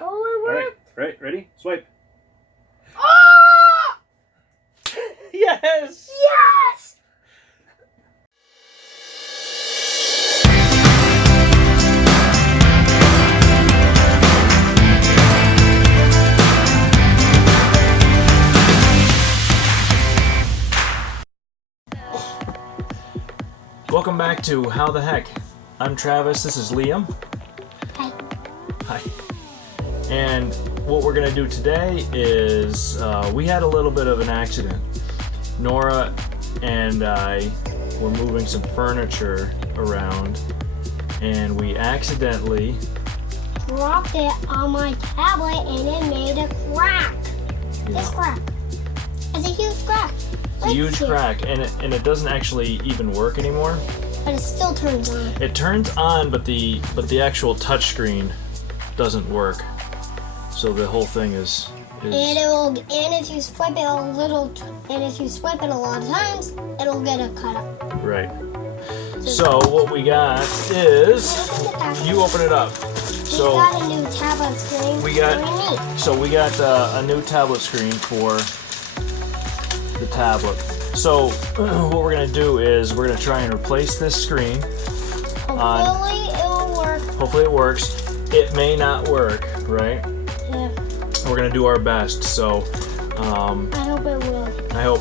Oh, it worked. All right, ready? Swipe. Oh! Yes! Yes! Welcome back to How the Heck. I'm Travis, this is Liam. Hi. Hi. And what we're going to do today is we had a little bit of an accident. Nora and I were moving some furniture around and we accidentally Dropped it on my tablet and it made a crack. This crack. It's a huge crack. It's a huge crack, and it doesn't actually even work anymore. But it still turns on. It turns on, but the actual touch screen doesn't work. So the whole thing is And if you swipe it a lot of times, it'll get a cut up. right. So what we got is you open it up. We So got a new tablet screen. we got Very neat. so we got a new tablet screen for the tablet. So what we're gonna do is we're gonna try and replace this screen. Hopefully it will work. Hopefully it works. It may not work, right? Yeah. We're gonna do our best. So I hope it will.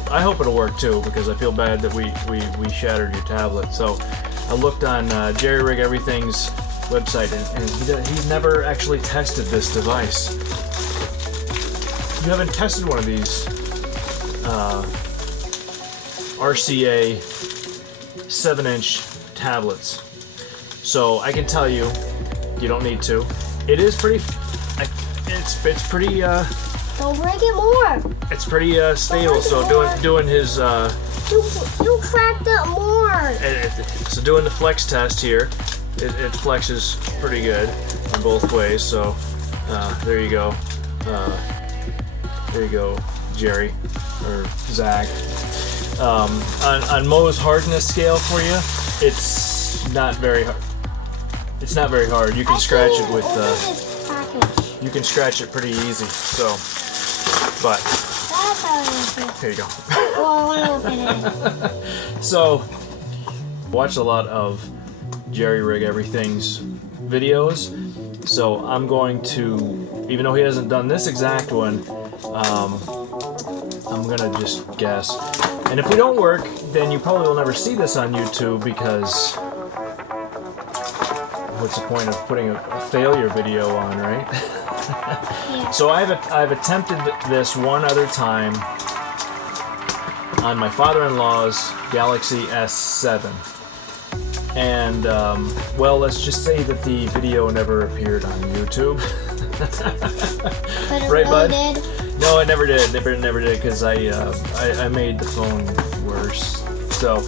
I hope it'll work too, because I feel bad that we shattered your tablet. So I looked on Jerry Rig Everything's website, and he's never actually tested this device. You haven't tested one of these RCA 7-inch tablets, so I can tell you, you don't need to. It is pretty. It's pretty. Don't break it more. It's pretty stable. So doing his. You cracked it more. So doing the flex test here, it flexes pretty good in both ways. So there you go. There you go, Jerry or Zach. On Mo's hardness scale for you, it's not very hard. It's not very hard. You can scratch it with. You can scratch it pretty easy. So, but That's how it is. here you go. Well, I want to open it. So, watch a lot of Jerry Rig Everything's videos. So I'm going to, even though he hasn't done this exact one, I'm gonna just guess. And if we don't work, then you probably will never see this on YouTube, because what's the point of putting a failure video on, right? Yeah. So I've attempted this one other time on my father-in-law's Galaxy S7. And, well, let's just say that the video never appeared on YouTube. But it Right, bud? did. No, it never did. Never did, because I made the phone worse. So,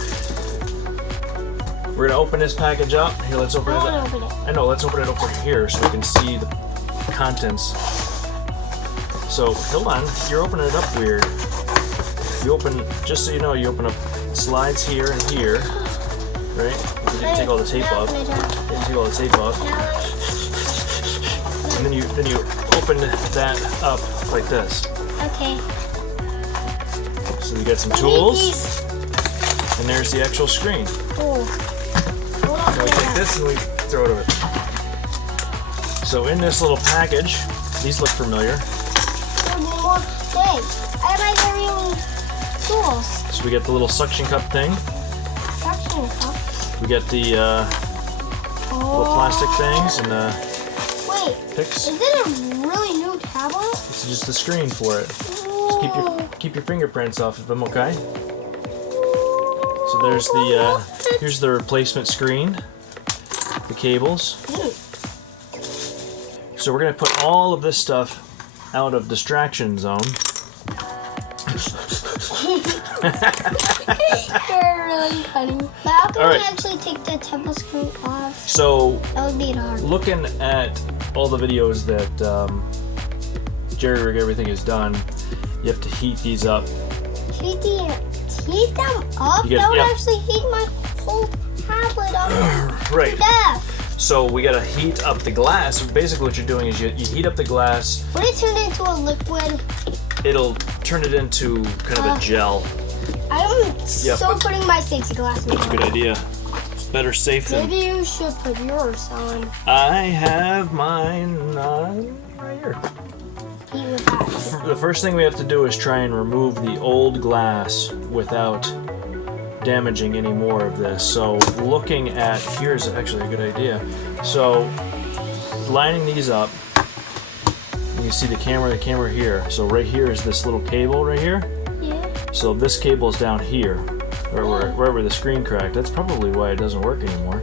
we're going to open this package up. Here, let's open it I up. want to open it. I know, let's open it over here so we can see the contents. So, hold on. You're opening it up weird. You open, just so you know, you open up slides here and here. Right? You didn't take all the tape off. You didn't take all the tape off. And then you open that up like this. Okay. So you get some tools, and there's the actual screen. Cool. Then we take this and we throw it over. So in this little package, these look familiar. More big. I have my very own tools. So we get the little suction cup thing. Suction cup. We get the little plastic things and Wait. picks. Is it a really new tablet? This is just the screen for it. Just keep your fingerprints off of them, okay? So there's the here's the replacement screen, the cables. So we're gonna put all of this stuff out of distraction zone. They're really funny. But how can All we right. actually take the tablet screen off? So That would be hard. looking at all the videos that Jerry Rig Everything has done, you have to heat these up. Heat them up? You get- That would yeah. actually heat my whole tablet up Right. to death. So we gotta heat up the glass. Basically what you're doing is you heat up the glass. When it turned into a liquid, It'll turn it into kind of a gel. I'm still putting my safety glasses That's a on. good idea. It's better safe than... Maybe you should put yours on. I have mine on right here. Eat with that. The first thing we have to do is try and remove the old glass without damaging any more of this. So looking at, here's actually a good idea. So lining these up, you can see the camera here. So right here is this little cable right here. Yeah. So this cable is down here, wherever the screen cracked. That's probably why it doesn't work anymore.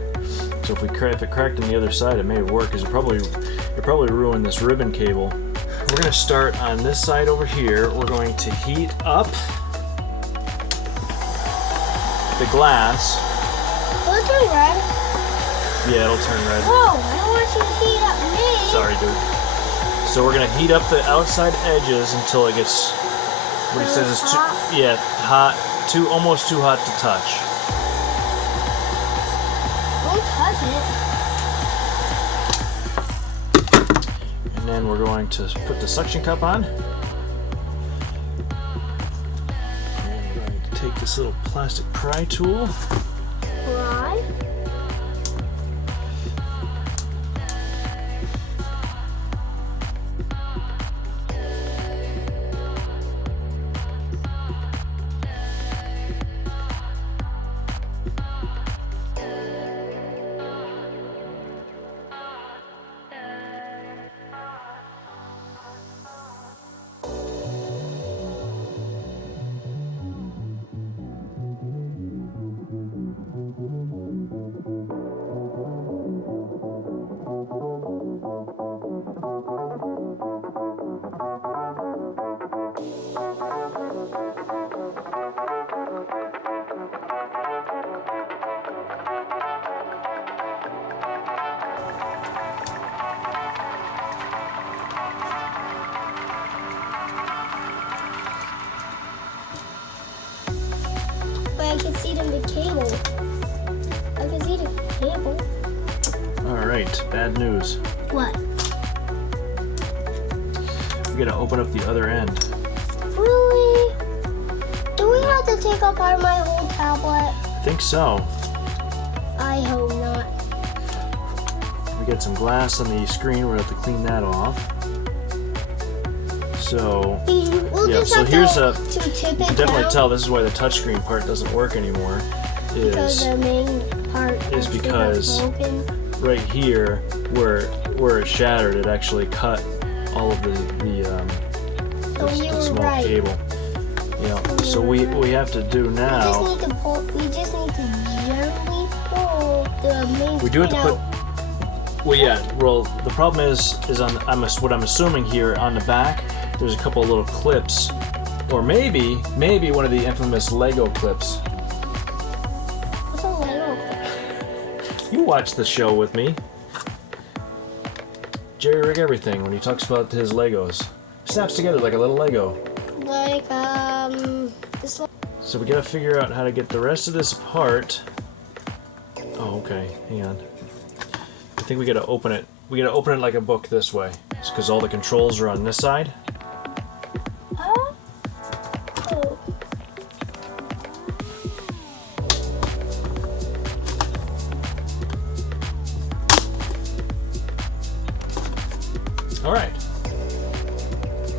So if it cracked on the other side, it may work. Because it probably ruined this ribbon cable. We're gonna start on this side over here. We're going to heat up the glass. Will it turn red? Yeah, it'll turn red. Whoa, I don't want you to heat up me. Sorry, dude. So we're gonna heat up the outside edges until it gets, what he says is hot, almost too hot to touch. Don't touch it. And then we're going to put the suction cup on. And we're going to take this little plastic pry tool. Right. I can see the cable. I can see the cable. Alright, bad news. What? We gotta open up the other end. Really? Do we have to take apart my whole tablet? I think so. I hope not. We got some glass on the screen, we're gonna have to clean that off. So, We'll yeah, just so have here's to you tip it can definitely down tell this is why the touchscreen part doesn't work anymore. because the main part is actually because got broken. Right here, where it shattered, it actually cut all of the So you were small right. cable. Yeah. So we have to do now. We just need to gently pull the main We do have to screen put. out. Well, yeah. Well, the problem is what I'm assuming here on the back. There's a couple of little clips, or maybe one of the infamous Lego clips. What's a Lego clip? You watched the show with me. Jerry Rig Everything, when he talks about his Legos. Snaps together like a little Lego. Like, this one. So we gotta figure out how to get the rest of this apart. Oh, okay. Hang on. I think we gotta open it. We gotta open it like a book this way. It's because all the controls are on this side. Oh. Alright.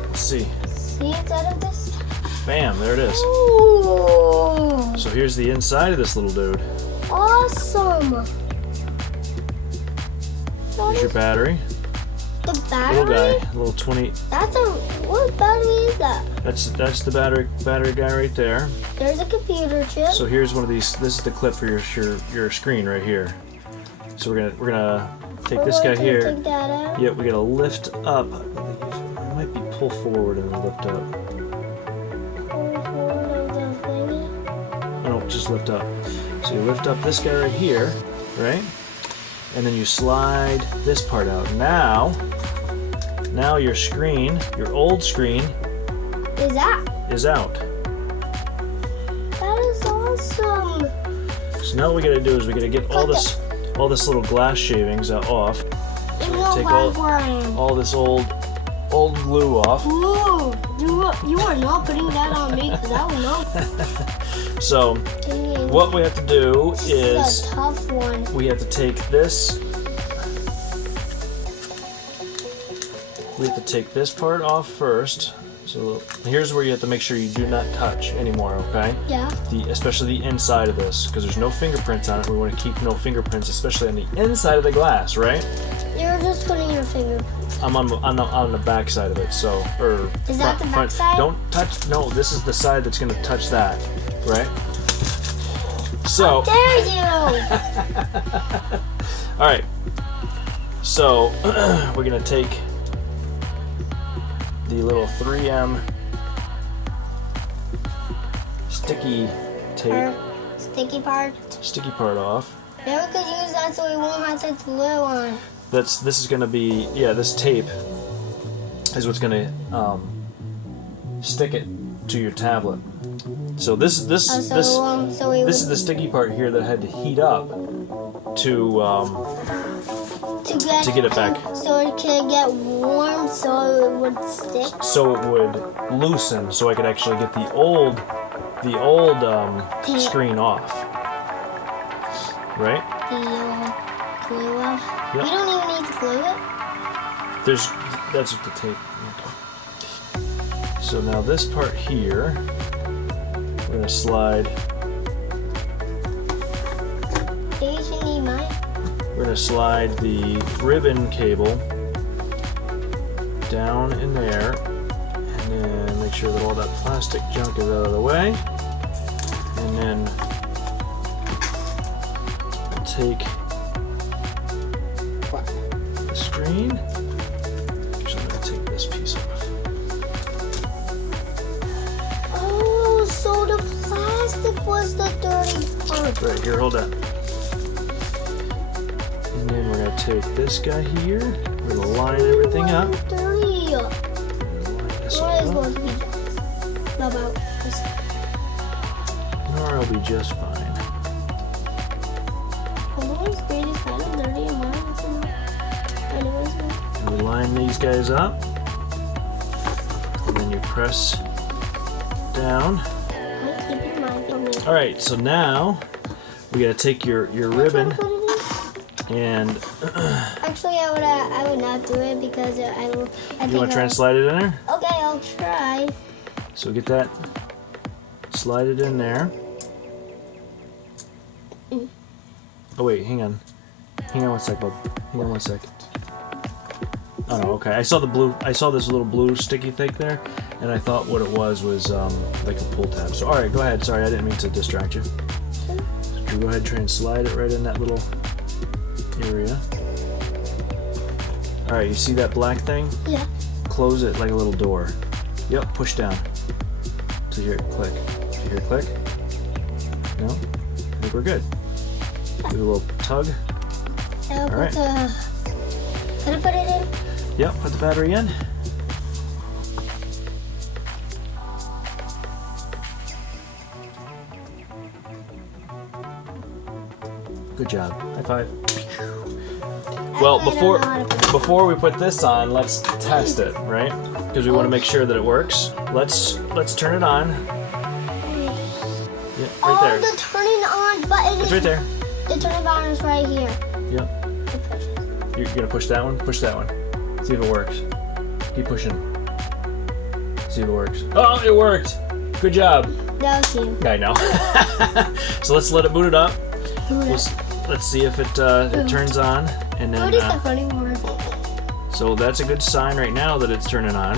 Let's see. See inside of this? Bam, there it is. Ooh. So here's the inside of this little dude. Awesome. Here's your battery. The battery? Little guy, little 20. What battery is that? That's the battery guy right there. There's a computer chip. So here's one of these. This is the clip for your screen right here. So we're gonna take this guy here. Take that out. Yep, we gotta lift up. I believe it might be pull forward and then lift up. Oh no, just lift up. So you lift up this guy right here, right? And then you slide this part out. Now your screen, your old screen, is out. That is awesome. So now what we gotta do is we gotta get all this all this little glass shavings off. There's So no take bag where I am. all this old glue off. Ooh, you are not putting that on me because I will not. So what we have to do This is is a tough one. we have to take this. We have to take this part off first. So here's where you have to make sure you do not touch anymore, okay? Yeah. Especially the inside of this, because there's no fingerprints on it. We want to keep no fingerprints, especially on the inside of the glass, right? You're just putting your finger. I'm on the back side of it, so Is that the back side? Don't touch. No, this is the side that's going to touch that, right? So. Dare you! All right. So we're gonna take the little 3M sticky tape, Sticky part. off. Yeah, we could use that so we won't have to glue on. This is gonna be this tape is what's gonna stick it to your tablet. So this is the sticky part here that I had to heat up to get it back. So it can get warm so it would stick. So it would loosen, so I could actually get the old screen off. Right? The glue off. Yep. You don't even need to glue it. That's what the tape. Okay. So now this part here, we're gonna slide. You need mine. We're gonna slide the ribbon cable down in there, and then make sure that all that plastic junk is out of the way, and then we'll take the screen. Actually, I'm gonna take this piece off. Oh, so the plastic was the dirty part. Right here, hold that. And then we're gonna take this guy here. We're gonna line everything up. Dirty. We're gonna line this Nora is all going up. to be just. How about this? Nora will be just fine. Nora's green is kind of dirty and mine is not. Anyways, And we line these guys up. And then you press down. I'm keeping mine for me. Alright, so now we gotta take your ribbon and Actually, I would not do it because I think you wanna try and slide it in there? Okay, I'll try. So get that, slide it in there. Oh wait, hang on. Hang on one sec, bub. Hang on one sec. Oh no, okay. I saw this little blue sticky thing there, and I thought what it was like a pull tab. So alright, go ahead. Sorry, I didn't mean to distract you. So go ahead and try and slide it right in that little area. Alright, you see that black thing? Yeah. Close it like a little door. Yep, push down. To hear it click. Did you hear it click? No? I think we're good. Do a little tug. All right. Can I put it in? Yep, put the battery in. Good job. High five. Well, I don't know how to put it. before we put this on, let's test it, right? Because we want to make sure that it works. Let's turn it on. Yeah, right there. The turning on button. It's right there. The turning on is right here. Yep. You're gonna push that one? Push that one. See if it works. Keep pushing. See if it works. Oh, it worked! Good job. That was you. I know. So let's let it boot it up. Who Let's see if it turns on, and then. is the funny word? So that's a good sign right now that it's turning on.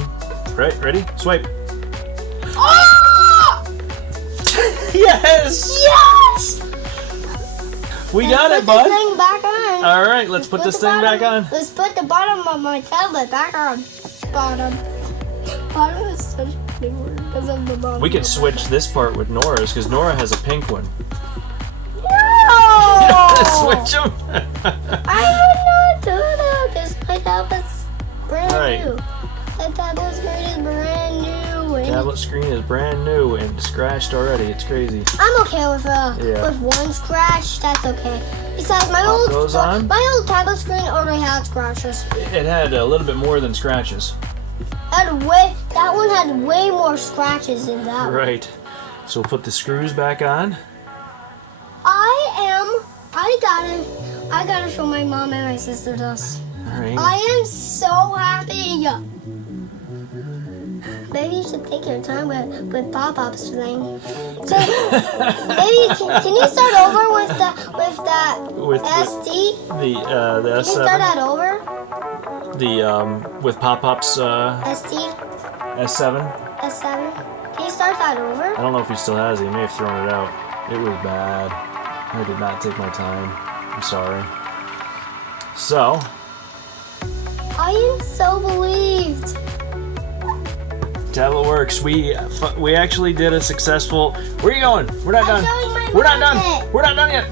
Right? Ready? Swipe. Oh! Yes! Yes! We got it, Put bud. this thing back on. All right, let's put this thing back on. Let's put the bottom of my tablet back on. Bottom. Bottom is such a big word because of the bottom. We could switch this part with Nora's because Nora has a pink one. No! Switch them. I would not do that because my tablet's brand All right. new. My tablet's screen is brand new. Tablet screen is brand new and scratched already. It's crazy. I'm okay with one scratch. That's okay. Besides, my old tablet screen already had scratches. It had a little bit more than scratches. That one had way more scratches than that one. Right. So we'll put the screws back on. I gotta show my mom and my sister this. All right. I am so happy. Maybe you should take your time with pop-ups thing. So, maybe can you start over with that SD? The S7. Can you start that over? The with pop-ups SD? S7. S7? Can you start that over? I don't know if he still has it. He may have thrown it out. It was bad. I did not take my time. I'm sorry. So. I am so relieved. Tablet works. We actually did a successful. Where are you going? We're not done. We're not done. We're not done yet.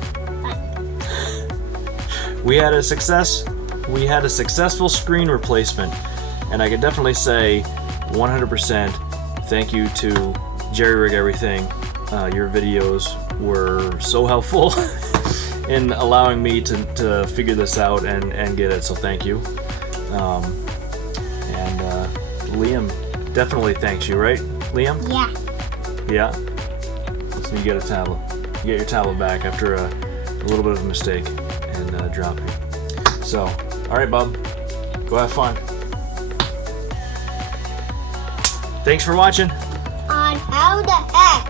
We had a successful screen replacement, and I can definitely say 100% thank you to Jerry Rig Everything. Your videos were so helpful in allowing me to figure this out and get it. So thank you. And Liam definitely thanks you, right, Liam? Yeah. So you get a tablet. You get your tablet back after a little bit of a mistake and dropping. So, all right, bub, go have fun. Thanks for watching. On How the Heck.